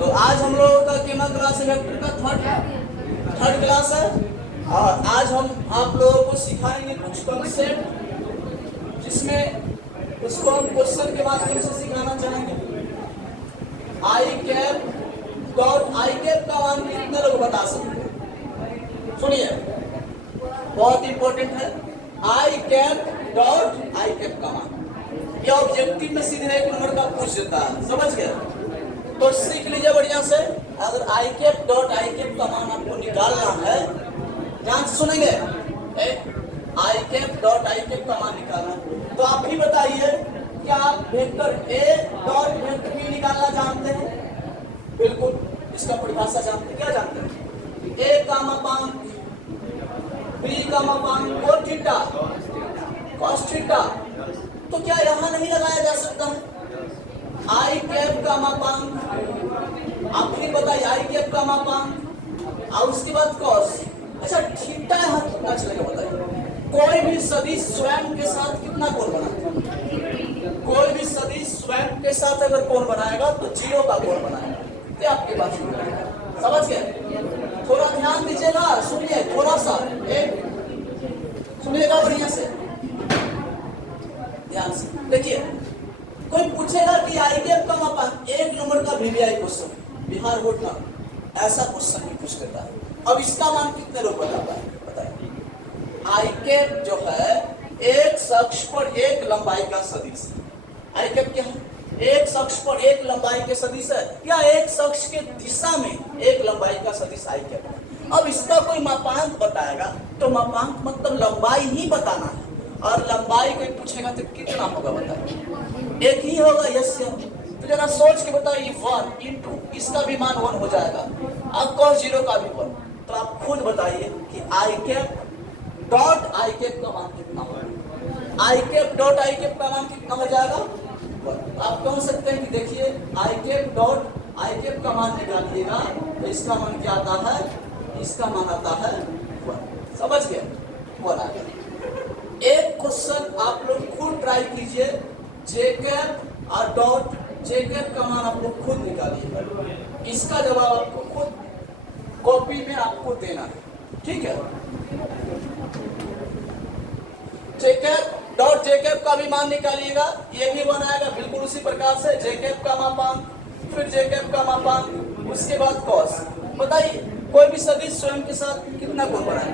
तो आज हम लोगों का केमा क्लास है, वेक्टर का थर्ड क्लास है। और आज हम आप लोगों को सिखाएंगे कुछ कॉन्सेप्ट, जिसमें उसको हम क्वेश्चन के माध्यम से सिखाना चाहेंगे। आई कैप का मान कितने लोग बता सकते हैं? सुनिए, बहुत इंपॉर्टेंट है। आई कैप का मान, ये ऑब्जेक्टिव में सीधे एक नंबर का पूछ देता है, समझ गए? तो सीख लीजिए बढ़िया से। अगर आई कैप का मान आपको निकालना है, ध्यान से सुनेंगे। आई कैप का मान निकालना, तो आप भी बताइए, क्या आप vector A dot vector B निकालना जानते हैं? बिल्कुल, इसका परिभाषा जानते हैं। क्या जानते हैं? ए का मापांक, बी का मापांक cos थीटा। तो क्या यहाँ नहीं लगाया जा सकता है? आई कैप का मापांक, आप फिर बताइए आई कैप का मापांक और उसके बाद कॉस। अच्छा, थीटा यहाँ कितना चलेगा बताइए? कोई भी सदिश स्वयं के साथ कितना कोण बनाएगा? कोई भी सदिश स्वयं के साथ अगर कोण बनाएगा तो 0 का कोण बनाएगा। ये आपके पास समझ गए? थोड़ा ध्यान दीजिएगा, सुनिए, थोड़ा सा एक सुनिएगा बढ़िया से, ध्यान से देखिए। कोई पूछेगा कि आई कैप का मापांक, एक नंबर का वीवीआई क्वेश्चन, बिहार बोर्ड का ऐसा क्वेश्चन ही पूछ लेता है। अब इसका मान कितने लोग बता पाए? बताइए। आई कैप जो है एक शख्स पर एक लंबाई का सदिश। आई कैप क्या है? एक शख्स पर एक लंबाई के सदिश है, या एक शख्स के दिशा में एक लंबाई का सदिश आई कैप है। अब इसका कोई मापांक बताएगा तो मापांक मतलब लंबाई ही बताना है, और लंबाई कोई पूछेगा तो कितना होगा बताइए? एक ही होगा, यस। तो जरा सोच के बताइए, 1 इंटू इसका भी मान 1 हो जाएगा, और cos 0 का भी 1। तो आप खुद बताइए कि आई कैप का मान कितना होगा? आई कैप का मान कितना हो जाएगा? आप कह सकते हैं कि देखिए आई कैप का मान निकालिएगा तो इसका मान क्या आता है? इसका मान आता है 1। समझ गए? 1 आ गया। एक क्वेश्चन आप लोग खुद ट्राई कीजिए, जे कैप और जे कैप का मान आप लोग खुद निकालिएगा। इसका जवाब आपको खुद कॉपी में आपको देना है, ठीक है? जे कैप का भी मान निकालिएगा, ये भी बनाएगा बिल्कुल उसी प्रकार से। जे कैप का मापांक, फिर जे कैप का मापांक, उसके बाद कॉस। बताइए, कोई भी सदिश स्वयं के साथ कितना कोण बनाएगा?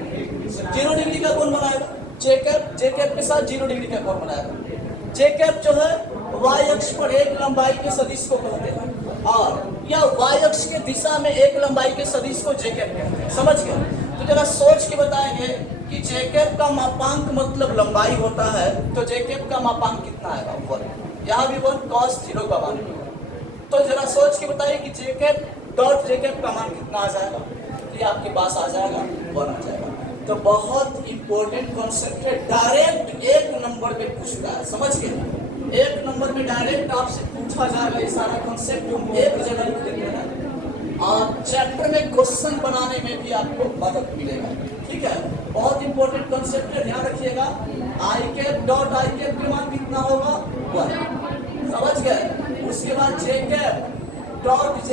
0 डिग्री का कोण बनाएगा। जे कैप के साथ 0 डिग्री का कोण बनाएगा। जे कैप जो है y अक्ष पर एक लंबाई के सदिश को कहते हैं, और या y अक्ष के दिशा में एक लंबाई के सदिश को जे कैप कहते हैं। समझ गए? तो जरा सोच के बताएंगे कि जे कैप का मापांक मतलब लंबाई होता है, तो जे कैप का मापांक कितना आएगा? 1। यहाँ भी 1, cos 0 का मान। तो जरा सोच के बताइए कि जे कैप का मान कितना आ जाएगा? ये आपके पास आ जाएगा 1 आ जाएगा। तो बहुत इंपॉर्टेंट कॉन्सेप्ट है, डायरेक्ट एक नंबर में पूछता है। समझ गए? एक नंबर में डायरेक्ट आपसे पूछा जाएगा ये सारा कॉन्सेप्ट, जो एक जगह लिख देते हैं, और चैप्टर में क्वेश्चन बनाने में भी आपको मदद मिलेगा, ठीक है? बहुत इंपॉर्टेंट कॉन्सेप्ट है, ध्यान रखिएगा। आई कैप का मान कितना होगा? 1। समझ गए? उसके बाद जे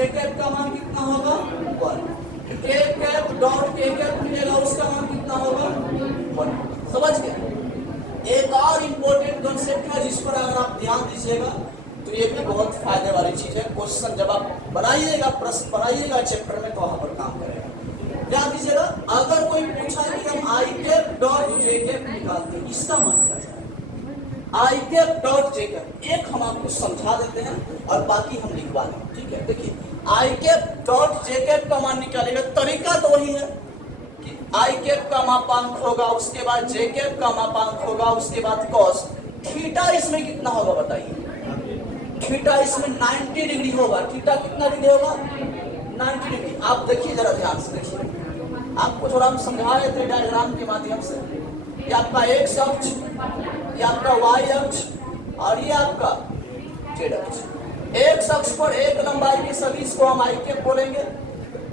कैप का मान कितना होगा? 1। के कैप मिलेगा, उसका मान कितना होगा? 1। समझ गए? एक और इंपॉर्टेंट कॉन्सेप्ट है, जिस पर अगर आप ध्यान दीजिएगा तो ये भी बहुत फायदे वाली चीज है। क्वेश्चन जब आप बनाइएगा, प्रश्न बनाइएगा चैप्टर में, तो वहां पर काम करेगा। ध्यान दीजिएगा, अगर कोई पूछा कि हम आई कैप निकालते हैं, इसका मान क्या है? आई कैप एक हम आपको समझा देते हैं और बाकी हम लिखवा देंगे, ठीक है? देखिए, आई कैप का मान निकालेगा, तरीका तो वही है कि आई कैप का मापांक होगा, उसके बाद जे कैप का मापांक होगा, उसके बाद कॉस। थीटा इसमें कितना होगा बताइए? थीटा इसमें 90 डिग्री होगा। थीटा कितना डिग्री होगा? 90 डिग्री। आप देखिए, जरा ध्यान से देखिए, आपको थोड़ा हम समझा रहे थे डायग्राम के माध्यम से। ये आपका एक्स अक्ष, ये आपका वाई अक्ष, और ये आपका जेड अक्ष। एक अक्ष पर एक लंबाई के सदिश को हम आई कैप बोलेंगे,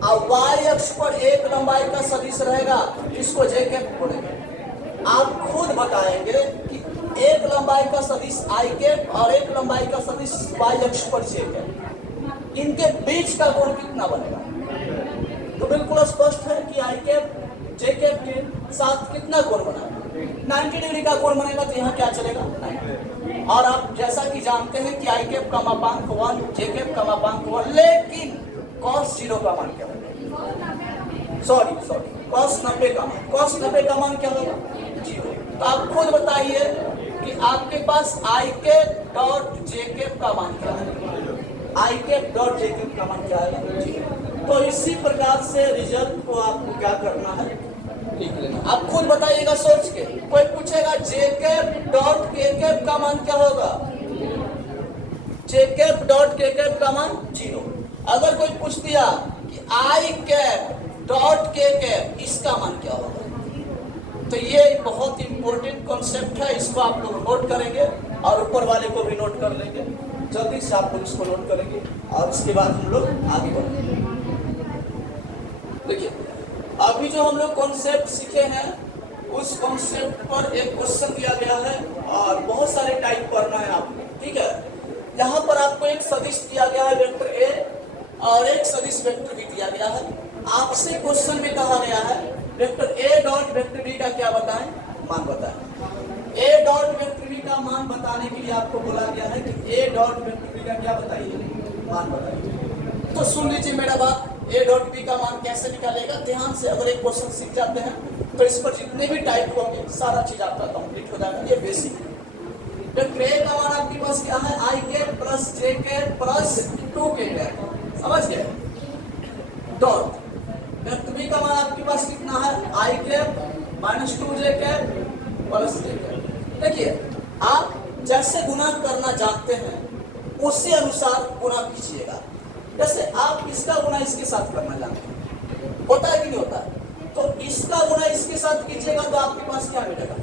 और वाई अक्ष पर एक लंबाई का सदिश रहेगा, इसको जे कैप बोलेंगे। आप खुद बताएंगे कि एक लंबाई का सदिश आई कैप और एक लंबाई का सदिश वाई अक्ष पर जे कैप। इनके बीच का कोण कितना बनेगा? तो बिल्कुल स्पष्ट है कि आई कैप जे कैप के साथ कितना कोण बना, 90 डिग्री का कोण बनेगा। तो यहाँ क्या चलेगा? 90। और आप जैसा कि जानते हैं कि आई कैप का मापांक 1, जे कैप का मापांक 1, लेकिन cos 0 का मान क्या होगा? सॉरी cos 90 का मान, cos 90 का मान क्या होगा? 0। तो आप खुद बताइए कि आपके पास आई कैप डॉट जे कैप का मान क्या है? आई कैप डॉट जे कैप का मान क्या है? 0। तो इसी प्रकार से रिजल्ट को आपको क्या करना है? लिख लेना। आप खुद बताइएगा सोच के। कोई पूछेगा जे कैप डॉट के कैप का मान क्या होगा? जे कैप डॉट के कैप का मान 0। अगर कोई पूछ दिया कि आई कैप डॉट के कैप, इसका मान क्या होगा? तो ये बहुत इंपॉर्टेंट कॉन्सेप्ट है, इसको आप लोग नोट करेंगे और ऊपर वाले को भी नोट कर लेंगे। जल्दी से आप लोग इसको नोट करेंगे और इसके बाद हम लोग आगे बढ़ेंगे। देखिए, अभी जो हम लोग कॉन्सेप्ट सीखे हैं उस कॉन्सेप्ट पर एक क्वेश्चन दिया गया है और बहुत सारे टाइप पढ़ना है आपको, ठीक है। यहाँ पर आपको एक सदिश दिया गया है वेक्टर ए और एक सदिश वेक्टर बी दिया गया है। आपसे क्वेश्चन में कहा गया है vector A dot vector B का क्या बताएं? मान बताएं। ए डॉट वेक्टर बी का मान बताने के लिए आपको बोला गया है कि ए डॉट वेक्टर बी का क्या बताइए? मान बताइए। तो सुन लीजिए मेरा बात, ए डॉट बी का मान कैसे निकालेगा? ध्यान से अगर एक क्वेश्चन सीख जाते हैं तो इस पर जितने भी टाइप होंगे सारा चीज आपका कंप्लीट हो जाएगा। ये बेसिक है। वेक्टर ए का मान आपके पास क्या है? आई कैप प्लस जे कैप प्लस 2 के कैप, समझ गए? डॉट वेक्टर बी का मान आपके पास कितना है? आई कैप माइनस 2 जे कैप प्लस जे कैप। देखिए, आप जैसे गुना करना जानते हैं उसी अनुसार गुना कीजिएगा। जैसे आप इसका गुना इसके साथ करना जानते हैं, होता है कि नहीं होता है? तो इसका गुना इसके साथ कीजिएगा तो आपके पास क्या मिलेगा?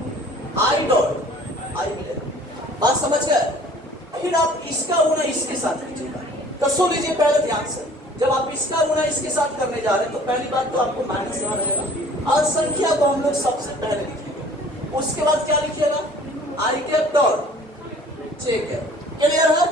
आई डॉट आई मिलेगा। बात समझ गए? फिर आप इसका गुना इसके साथ कीजिएगा। तो सुन लीजिए पहले ध्यान से, जब आप इसका गुना इसके साथ करने जा रहे हैं तो पहली बात तो आपको माइनस यहाँ रहेगा और संख्या को हम लोग सबसे पहले लिखेंगे। उसके बाद क्या लिखिएगा? I cap dot J cap. Clear है?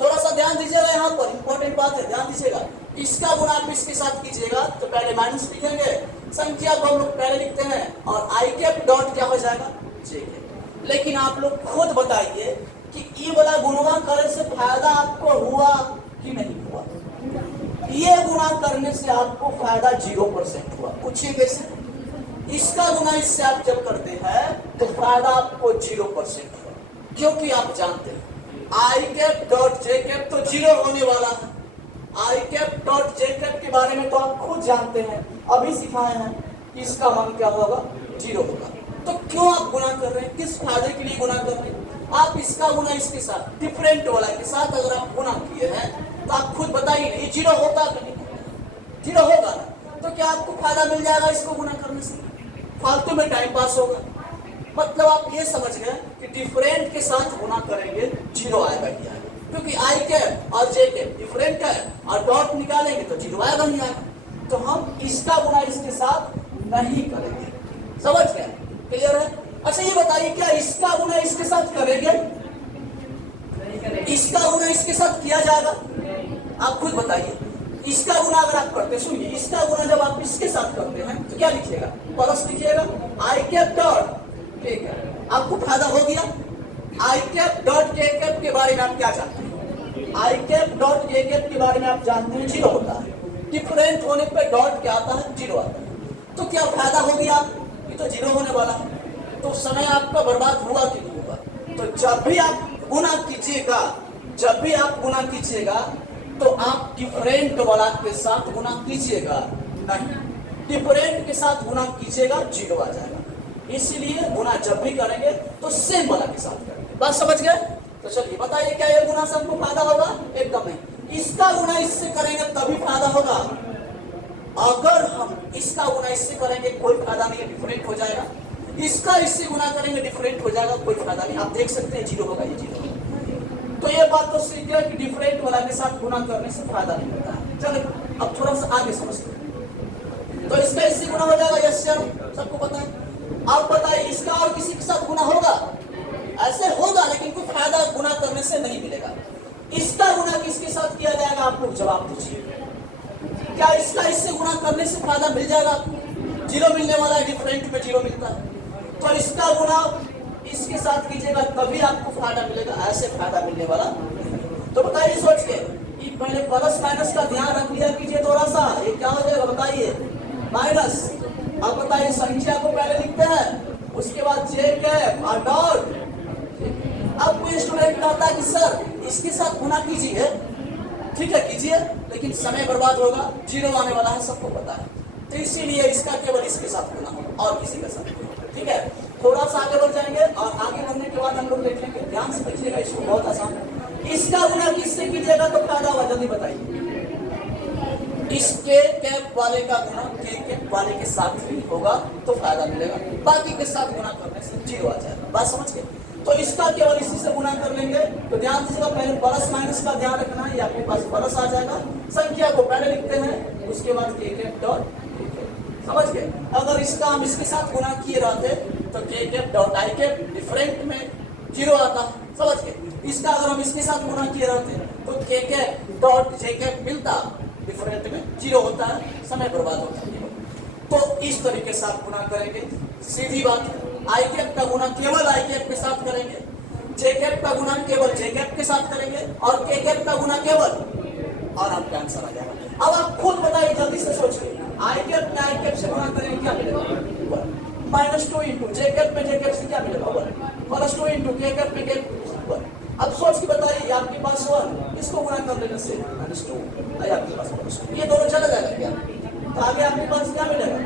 थोड़ा सा ध्यान दीजिएगा, यहाँ पर इंपॉर्टेंट बात है, ध्यान दीजिएगा। इसका गुना आप इसके साथ कीजिएगा तो पहले माइनस लिखेंगे, संख्या को हम लोग पहले लिखते हैं और आई कैप डॉट क्या हो जाएगा? जे कैप। लेकिन आप लोग खुद बताइए कि ये वाला गुणा करने से फायदा आपको हुआ कि नहीं हुआ? ये गुणा करने से आपको फायदा 0% हुआ। पूछिए कैसे? इसका गुना इससे आप जब करते हैं तो फायदा आपको 0% हुआ, क्योंकि आप जानते हैं आई कैप डॉट जे कैप तो 0 होने वाला है। आई कैप डॉट जे कैप के बारे में तो आप खुद जानते हैं, अभी सिखाए हैं कि इसका मान क्या होगा? 0 होगा। तो क्यों आप गुना कर रहे हैं? किस फायदे के लिए गुना कर रहे हैं? आप इसका गुना इसके साथ, डिफरेंट वाला के साथ अगर आप गुना किए हैं तो आप खुद बताइए ये 0 होता कि नहीं? 0 होगा ना। तो क्या आपको फायदा मिल जाएगा इसको गुना करने से? फालतू में टाइम पास होगा। मतलब आप ये समझ गए कि डिफरेंट के साथ गुना करेंगे 0 आएगा ही आएगा, क्योंकि आई कैप और जे कैप डिफरेंट है और डॉट निकालेंगे तो 0 आएगा ही आएगा। तो हम इसका गुना इसके साथ नहीं करेंगे, समझ गए? क्लियर है? अच्छा ये बताइए, क्या इसका गुना इसके साथ करेंगे? इसका गुना इसके साथ किया जाएगा? आप खुद बताइए। इसका गुना अगर आप करते, सुनिए, इसका गुना जब आप इसके साथ करते हैं तो क्या लिखिएगा? प्लस लिखिएगा आई कैप डॉट के कैप। आपको फायदा हो गया। आई कैप डॉट के कैप के बारे में आप क्या जानते हैं? आई कैप डॉट के कैप के बारे में आप जानते हैं 0 होता है। डिफरेंट होने पे डॉट क्या आता है? 0 आता है। तो क्या फायदा हो गया? ये तो 0 होने वाला है। तो समय आपका बर्बाद हुआ कि नहीं हुआ? तो जब भी आप गुना कीजिएगा, जब भी आप गुना कीजिएगा तो आप डिफरेंट वाला के साथ गुना कीजिएगा नहीं, डिफरेंट के साथ गुना कीजिएगा 0 आ जाएगा। इसीलिए गुना जब भी करेंगे तो सेम वाला के साथ करेंगे। बात समझ गए? तो चलिए बताइए, क्या ये गुना से हमको फायदा होगा? एकदम नहीं। इसका गुना इससे करेंगे तभी फायदा होगा। अगर हम इसका गुना इससे करेंगे कोई फायदा नहीं है, डिफरेंट हो जाएगा। इसका इससे गुना करेंगे डिफरेंट हो जाएगा, कोई फायदा नहीं। आप देख सकते हैं 0 होगा, ये 0 होगा। तो ये बात तो सीख गए कि डिफरेंट वाला के साथ गुना करने से फायदा नहीं होता है। चलिए अब थोड़ा सा आगे समझते हैं। तो इसका इससे गुना हो जाएगा, यस सर, सबको पता है। आप बताइए इसका और किसी के साथ गुना होगा? ऐसे होगा लेकिन कोई फायदा गुना करने से नहीं मिलेगा। इसका गुणा किसके साथ किया जाएगा, आपको जवाब दीजिए। क्या इसका इससे गुणा करने से फायदा मिल जाएगा आपको? जीरो मिलने वाला है, डिफरेंट में जीरो मिलता है, तो इसका गुणा इसके साथ कीजिएगा तभी आपको फायदा मिलेगा, ऐसे फायदा मिलने वाला। तो बताइए सोच के, ये पहले प्लस माइनस का ध्यान रख लिया कीजिए थोड़ा सा, ये क्या हो जाएगा बताइए, माइनस। अब बताइए संख्या को पहले लिखते हैं, उसके बाद जे कैप और डॉट। अब कोई स्टूडेंट कहता है कि सर इसके साथ गुणा कीजिए, ठीक है कीजिए, लेकिन समय बर्बाद होगा, जीरो आने वाला है, सबको पता है, तो इसीलिए इसका केवल इसके साथ गुणा होगा और किसी के साथ, ठीक है। थोड़ा सा आगे बढ़ जाएंगे और आगे बढ़ने के बाद हम लोग देखेंगे, ध्यान से देखिएगा, इसको बहुत आसान है। इसका गुणा किससे कीजिएगा तो फायदा होगा, जल्दी बताइए। इसके कैप वाले का गुणा के कैप वाले के साथ ही होगा तो फायदा मिलेगा, बाकी के साथ गुणा करने से जीरो आ जाएगा, बात समझ गए। तो इसका केवल इसी से गुणा कर लेंगे, तो ध्यान दीजिएगा, पहले प्लस माइनस का ध्यान रखना है, आपके पास प्लस आ जाएगा, संख्या को पहले लिखते हैं, उसके बाद के कैप डॉट, समझ गए। अगर इसका हम इसके साथ गुणा किए रहते तो के cap dot I cap different में जीरो आता, समझ गए। इसका अगर हम इसके साथ गुणा किए रहते तो के कैप डॉट जे कैप मिलता, डिफरेंट में जीरो होता है, समय बर्बाद होता है। तो इस तरीके से आप गुणा करेंगे, सीधी बात है। आई कैप का गुणा केवल आई कैप के साथ करेंगे, जे कैप का गुणा केवल जे कैप के साथ करेंगे और के कैप का गुणा केवल, और आपका आंसर आ जाएगा। अब आप खुद बताइए, जल्दी से सोचिए, आई कैप में आई कैप से गुणा करेंगे क्या मिलेगा, -2 इंटू जे कैप में जे कैप से क्या मिलेगा, +2 इंटू के कैप में के। अब सोच के बताइए, आपके पास 1, इसको गुणा कर लेने से -2, आपके पास +2, ये दोनों चला जाएगा क्या, तो आगे आपके पास क्या मिलेगा,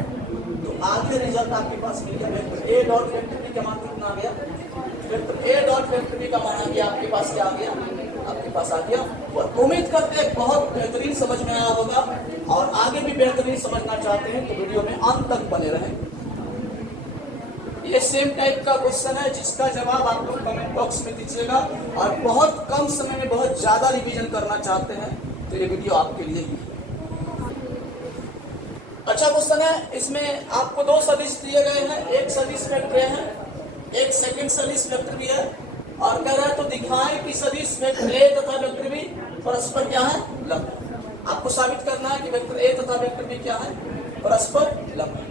तो आगे रिजल्ट आपके पास मिल गया, vector A dot vector B का मान कितना आ गया, vector A dot vector B का मान आ गया, आपके पास क्या आ गया, आपके पास आ गया। और उम्मीद करते हैं बहुत बेहतरीन समझ में आया होगा, और आगे भी बेहतरीन समझना चाहते हैं तो वीडियो में अंत तक बने रहें। ये सेम टाइप का क्वेश्चन है जिसका जवाब आप लोग कमेंट बॉक्स में दीजिएगा, और बहुत कम समय में बहुत ज्यादा रिवीजन करना चाहते हैं तो ये वीडियो आपके लिए ही है। अच्छा क्वेश्चन है, इसमें आपको 2 सदिश दिए गए हैं, एक सदिश वेक्टर है, एक सेकंड सदिश वेक्टर भी है, और कह रहा है तो दिखाएं कि सदिश वेक्टर ए तथा वेक्टर बी परस्पर क्या है, लंब। आपको साबित करना है कि वेक्टर ए तथा वेक्टर बी क्या है, परस्पर लंब।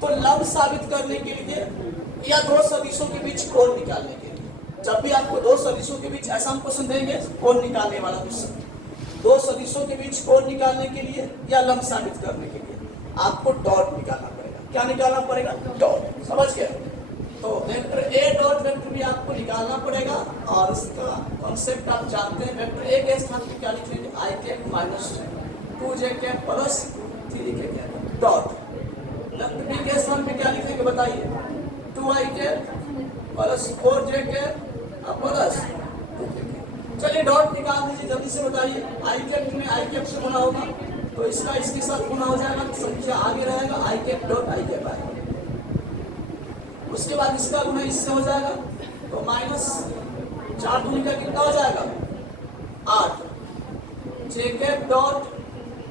तो लंब साबित करने के लिए या 2 सदिशों के बीच कोण निकालने के लिए, जब भी आपको 2 सदिशों के बीच ऐसा हम क्वेश्चन देंगे, कोण निकालने वाला क्वेश्चन, 2 सदिशों के बीच कोण निकालने के लिए या लंब साबित करने के लिए आपको डॉट निकालना पड़ेगा। क्या निकालना पड़ेगा, डॉट, समझ गए। तो vector A dot vector B आपको निकालना पड़ेगा, और इसका कॉन्सेप्ट आप जानते हैं। वेक्टर ए के स्थान पे क्या लिख लेंगे, आई कैप -2 जे कैप +3 के कैप डॉट। वेक्टर बी के स्थान पे क्या लिखेंगे बताइए, 2 आई कैप +4 जे कैप +2 के कैप। चलिए डॉट निकाल दीजिए, जल्दी से बताइए। आई कैप में आई कैप से गुणा होगा तो इसका इसके साथ गुणा हो जाएगा, संख्या आगे रहेगा, आई कैप डॉट आई कैप आएगा। उसके बाद इसका गुणा इससे हो जाएगा तो -4 दूनी का कितना हो जाएगा, 8 जे कैप डॉट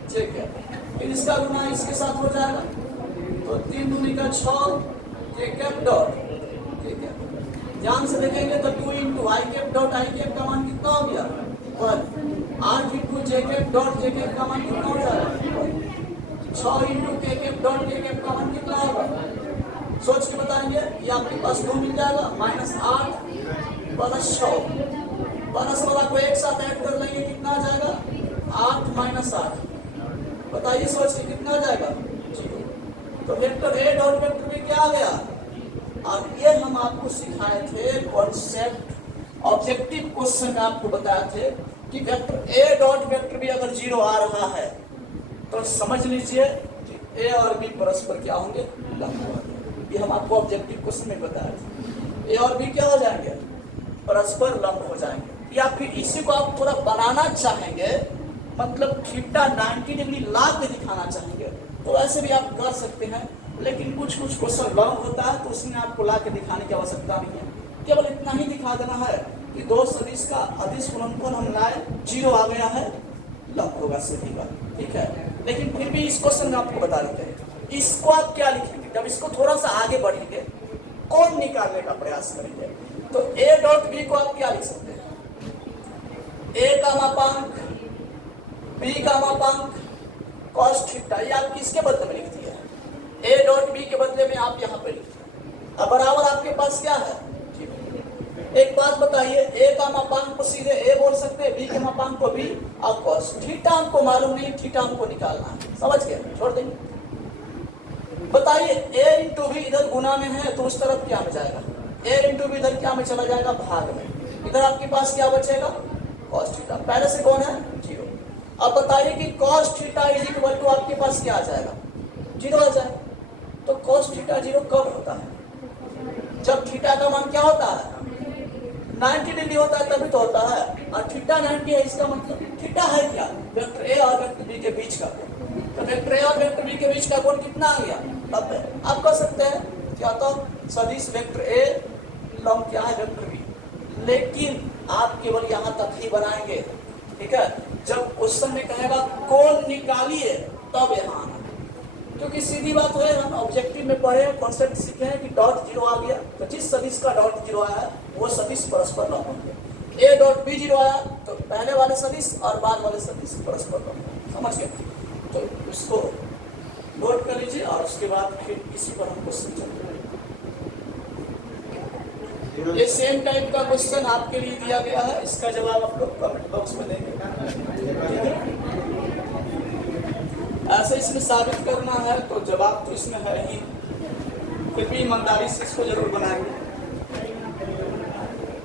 जे कैप। फिर इसका गुणा इसके साथ हो जाएगा तो 3 दूनी का 6 जे कैप डॉट जे कैप। ध्यान से देखेंगे तो 2 into I cap dot I cap का मान कितना हो गया, 1। 8 इंटू जे कैप डॉट जे कैप का मान कितना हो जाएगा, 6 इंटू के कैप डॉट के कैप का मान कितना होगा, सोच के बताएंगे। ये आपके पास 2 मिल जाएगा, -8 +6, माइनस वाला को एक साथ ऐड कर लेंगे, कितना आ जाएगा, 8 - 8। बताइए सोच के कितना आ जाएगा, 0। तो vector A dot vector B क्या आ गया, और ये हम आपको सिखाए थे कॉन्सेप्ट, ऑब्जेक्टिव क्वेश्चन में आपको बताए थे कि vector A dot vector B अगर 0 आ रहा है तो समझ लीजिए कि ए और बी परस्पर क्या होंगे, लंब होंगे। ये हम आपको ऑब्जेक्टिव क्वेश्चन में बताए थे, ए और बी क्या हो जाएंगे, परस्पर लंब हो जाएंगे। या फिर इसी को आप थोड़ा बनाना चाहेंगे, मतलब थीटा 90 डिग्री ला के दिखाना चाहेंगे तो ऐसे भी आप कर सकते हैं, लेकिन कुछ क्वेश्चन लंब होता है तो उसमें आपको ला के दिखाने की आवश्यकता नहीं है। केवल इतना ही दिखा देना है कि 2 सदिश का अदिश गुणनफल हम लाए, 0 आ गया है, लंब होगा, सीधी बात, ठीक है। लेकिन फिर भी इस क्वेश्चन में आपको बता देते हैं, इसको आप क्या लिखेंगे, जब इसको थोड़ा सा आगे बढ़ेंगे, कोण निकालने का प्रयास करेंगे, तो ए डॉट बी को आप क्या लिख सकते हैं, ए का मापांक, बी का मापांक cos थीटा, ये आप किसके बदले में लिख दिया? ए डॉट बी के बदले में आप यहाँ पे लिख दिया। अब बराबर आपके पास क्या है? एक बात बताइए, ए का मापांक को सीधे ए बोल सकते हैं, बी के मापांक को बी, और cos थीटा हमको मालूम नहीं, थीटा हमको निकालना है। समझ गए? छोड़ देंगे। बताइए a इंटू बी इधर गुना में है तो उस तरफ क्या में जाएगा? a इंटू बी इधर क्या में चला जाएगा? भाग में। इधर आपके पास क्या बचेगा? cos theta. पहले से कौन है? 0। अब बताइए कि cos theta is equal to आपके पास क्या आ जाएगा? 0 आ जाएगा। तो cos थीटा 0 कब होता है? जब थीटा का मान क्या होता है? 90 डिग्री होता है, तभी तो होता है। और थीटा 90 है, इसका मतलब थीटा है क्या? वेक्टर ए और वेक्टर बी के बीच का कोण। तो वेक्टर ए और वेक्टर बी के बीच का कोण कितना आ गया? 90। आप कह सकते हैं क्या? तो सदिश वेक्टर ए लंब क्या है? Vector B. लेकिन आप केवल यहाँ तक ही बनाएंगे, ठीक है? जब क्वेश्चन में कहेगा कोण निकालिए तब यहाँ आना, क्योंकि सीधी बात है, हम ऑब्जेक्टिव में पढ़े कॉन्सेप्ट सीखे हैं कि डॉट 0 आ गया तो जिस सदिश का डॉट 0 आया है वो सदिश परस्पर लंब होंगे। ए डॉट बी 0 आया तो पहले वाले सदिश और बाद वाले सदिश परस्पर लंब। समझ गए? तो इसको नोट कर लीजिए और उसके बाद फिर इसी पर हम क्वेश्चन चलते हैं। ये सेम टाइप का क्वेश्चन आपके लिए दिया गया है, इसका जवाब आप लोग कमेंट बॉक्स में देंगे। ठीक है? ऐसे इसमें साबित करना है तो जवाब तो इसमें है ही, फिर भी ईमानदारी से इसको जरूर बनाएंगे।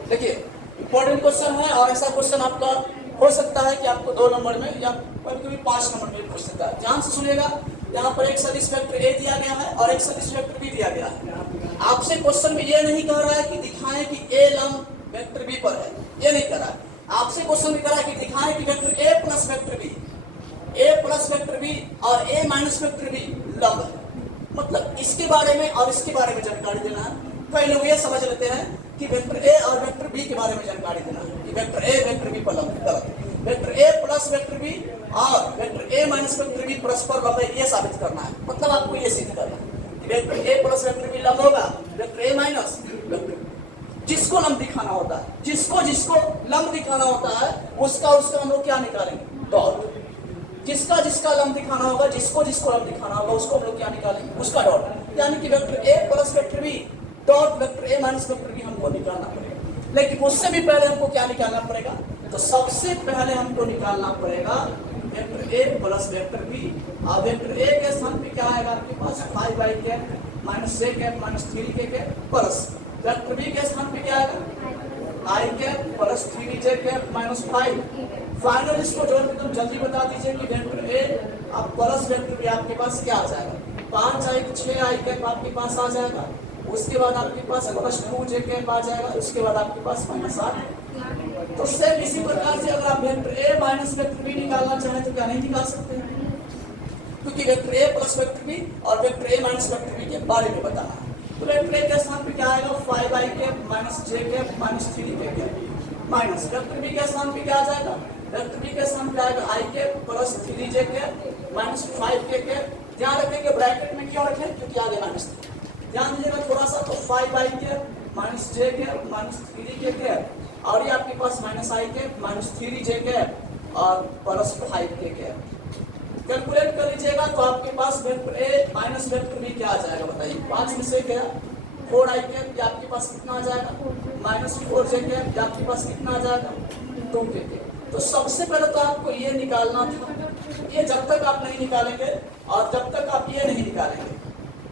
देखिए इंपॉर्टेंट क्वेश्चन है और ऐसा क्वेश्चन आपका हो सकता है कि आपको 2 नंबर में या कभी 5 नंबर में पूछ सकता है। ध्यान से सुनिएगा, यहाँ पर एक सदिश वेक्टर ए दिया गया है और एक सदिश वेक्टर बी दिया गया है। आपसे क्वेश्चन में ये नहीं कह रहा है कि दिखाएं कि ए लंब वेक्टर बी पर है, ये नहीं कह रहा है। आपसे क्वेश्चन में कह रहा है कि दिखाएं कि vector A plus vector B, A plus vector B और ए माइनस वेक्टर बी लंब है। मतलब इसके बारे में और इसके बारे में जानकारी देना है। कई लोग ये समझ लेते हैं कि वेक्टर ए और वेक्टर बी के बारे में जानकारी देना है कि वेक्टर ए वेक्टर बी पर लंब है। गलत। Vector A plus vector B और vector A minus vector B परस्पर लंब है, ये साबित करना है। मतलब आपको ये सिद्ध करना है कि vector A plus vector B लंब होगा vector A minus vector B. जिसको लंब दिखाना होता है, जिसको जिसको लंब दिखाना होता है उसका हम लोग क्या निकालेंगे? डॉट। जिसका जिसका लंब दिखाना होगा, जिसको जिसको लंब दिखाना होगा उसको हम लोग क्या निकालेंगे? उसका डॉट। यानी कि vector A plus vector B dot vector A minus vector B हमको निकालना पड़ेगा। लेकिन उससे भी पहले हमको क्या निकालना पड़ेगा? तो सबसे पहले हमको निकालना पड़ेगा vector A plus vector B. और वेक्टर ए के स्थान पे क्या आएगा आपके पास? 5 माइनस जे कैप माइनस 3 के कैप प्लस वेक्टर बी के स्थान पे क्या आएगा? आई cap plus 3 J cap minus 5। Final इसको जोड़ के तुम जल्दी बता दीजिए कि वेक्टर ए अब प्लस वेक्टर बी आपके पास क्या आ जाएगा? 5 आई 6 आई कैप आपके पास आ जाएगा। उसके बाद आपके पास प्लस 2 जे कैप आ जाएगा। उसके बाद आपके पास माइनस 8। तो सेम इसी प्रकार से अगर आप vector A minus vector B निकालना चाहें तो क्या नहीं निकाल सकते हैं? क्योंकि vector A plus vector B और vector A minus vector B के बारे में बताना है। तो वेक्टर ए के स्थान पे क्या आएगा? 5 I cap minus J cap minus 3 के कैप माइनस वेक्टर बी के स्थान पे क्या आ जाएगा? वेक्टर बी के स्थान पे आएगा आई cap plus 3 J cap minus 5 K cap. ध्यान रखेंगे ब्रैकेट में क्यों रखें? क्योंकि आगे माइनस। ध्यान दीजिएगा थोड़ा सा, तो 5 I cap minus J cap minus 3 के कैप और ये आपके पास minus I cap minus 3 J cap और प्लस 5 के कैप। कैलकुलेट कर लीजिएगा तो आपके पास vector A minus vector B क्या आ जाएगा? बताइए। 5 में से क्या? 4 आई कैप, ये आपके पास कितना आ जाएगा? माइनस 4 जे कैप, ये आपके पास कितना आ जाएगा? 2 के कैप। तो सबसे पहले तो आपको ये निकालना था। ये जब तक आप नहीं निकालेंगे और जब तक आप ये नहीं निकालेंगे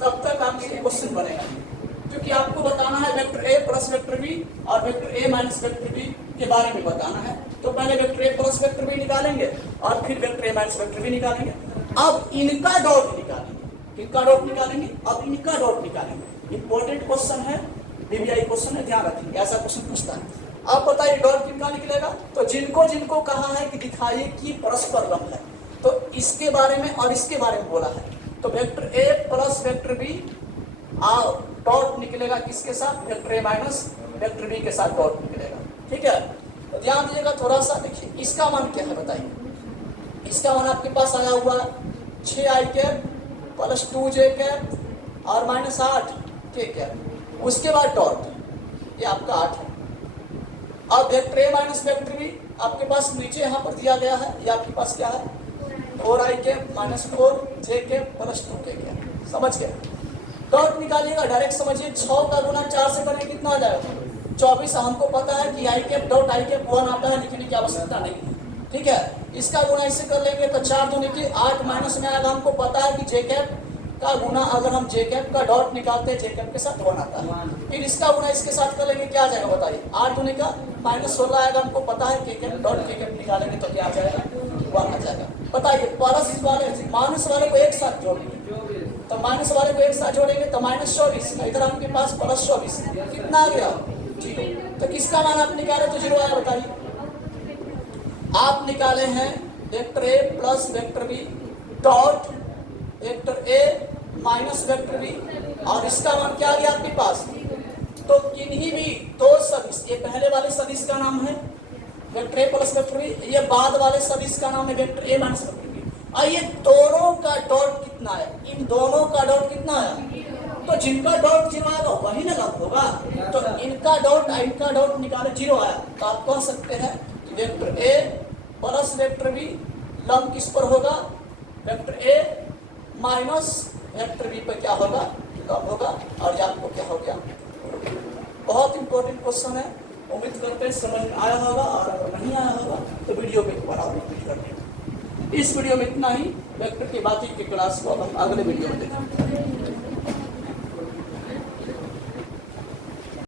तब तक आपके लिए क्वेश्चन बनेगा, क्योंकि आपको बताना है vector A plus vector B और vector A minus vector B के बारे में बताना है। तो पहले vector A plus vector B निकालेंगे और फिर vector A minus vector B निकालेंगे। अब इनका डॉट निकालेंगे। किनका डॉट निकालेंगे? अब इनका डॉट निकालेंगे। इंपॉर्टेंट क्वेश्चन है, बीबीआई क्वेश्चन है, ध्यान रखिए, ऐसा क्वेश्चन पूछता है। आप बताइए डॉट किनका निकलेगा? तो जिनको जिनको कहा है कि दिखाइए कि परस्पर लंब है, तो इसके बारे में और इसके बारे में बोला है। तो vector A plus vector B और डॉट निकलेगा किसके साथ? Vector A minus vector B के साथ डॉट निकलेगा। ठीक है, तो ध्यान दीजिएगा थोड़ा सा। देखिए इसका मान क्या है बताइए। इसका मान आपके पास आया हुआ 6 आई कैप प्लस 2 जे कैप और माइनस 8 के कैप। उसके बाद डॉट, ये आपका 8 है। अब vector A minus vector B आपके पास नीचे यहाँ पर दिया गया है, ये आपके पास क्या है 4i cap minus 4j cap plus 2k cap. समझ गए? डॉट निकालिएगा, डायरेक्ट समझिए 6 का गुना 4 से करें कितना आ जाएगा 24। हमको पता है कि आई कैप डॉट आई कैप 1 आता है, लिखने की आवश्यकता नहीं है। ठीक है, इसका गुना इससे कर लेंगे तो 4 दूनी की 8 माइनस में आएगा। हमको पता है कि जे कैप का गुना अगर हम जे कैप का डॉट निकालते हैं जे कैप के साथ 1 आता है। फिर इसका गुना इसके साथ कर लेंगे, क्या आ जाएगा बताइए 8 दूनी का माइनस 16 आएगा। हमको पता है के कैप डॉट के कैप निकालेंगे तो क्या आ जाएगा 1 आ जाएगा। बताइए प्लस वाले माइनस वाले को एक साथ जोड़ेंगे तो माइनस वाले को एक साथ जोड़ेंगे तो माइनस 24, इधर आपके पास प्लस 24 कितना आ गया 0। तो किसका मान आप निकाले तो 0 आया बताइए। आप निकाले हैं vector A plus vector B dot vector A minus vector B और इसका मान क्या आ गया आपके पास। तो किन्हीं भी दो सदिश, ये पहले वाले सदिश का नाम है vector A plus vector B, ये बाद वाले सदिश का नाम है vector A minus vector B. और ये दोनों का डॉट कितना है, इन दोनों का डॉट कितना है, तो जिनका डॉट 0 आएगा वही ना लंब होगा। तो इनका डॉट निकाले 0 आया तो आप कह सकते हैं vector A plus vector B लंब किस पर होगा vector A minus vector B पर क्या होगा लंब होगा। और ये आपको क्या हो गया, बहुत इंपॉर्टेंट क्वेश्चन है। उम्मीद करते हैं समझ में आया होगा और अगर नहीं आया होगा तो वीडियो को एक बार आप रिपीट कर दें। इस वीडियो में इतना ही, वेक्टर की बाकी की क्लास को हम अगले वीडियो में देखेंगे।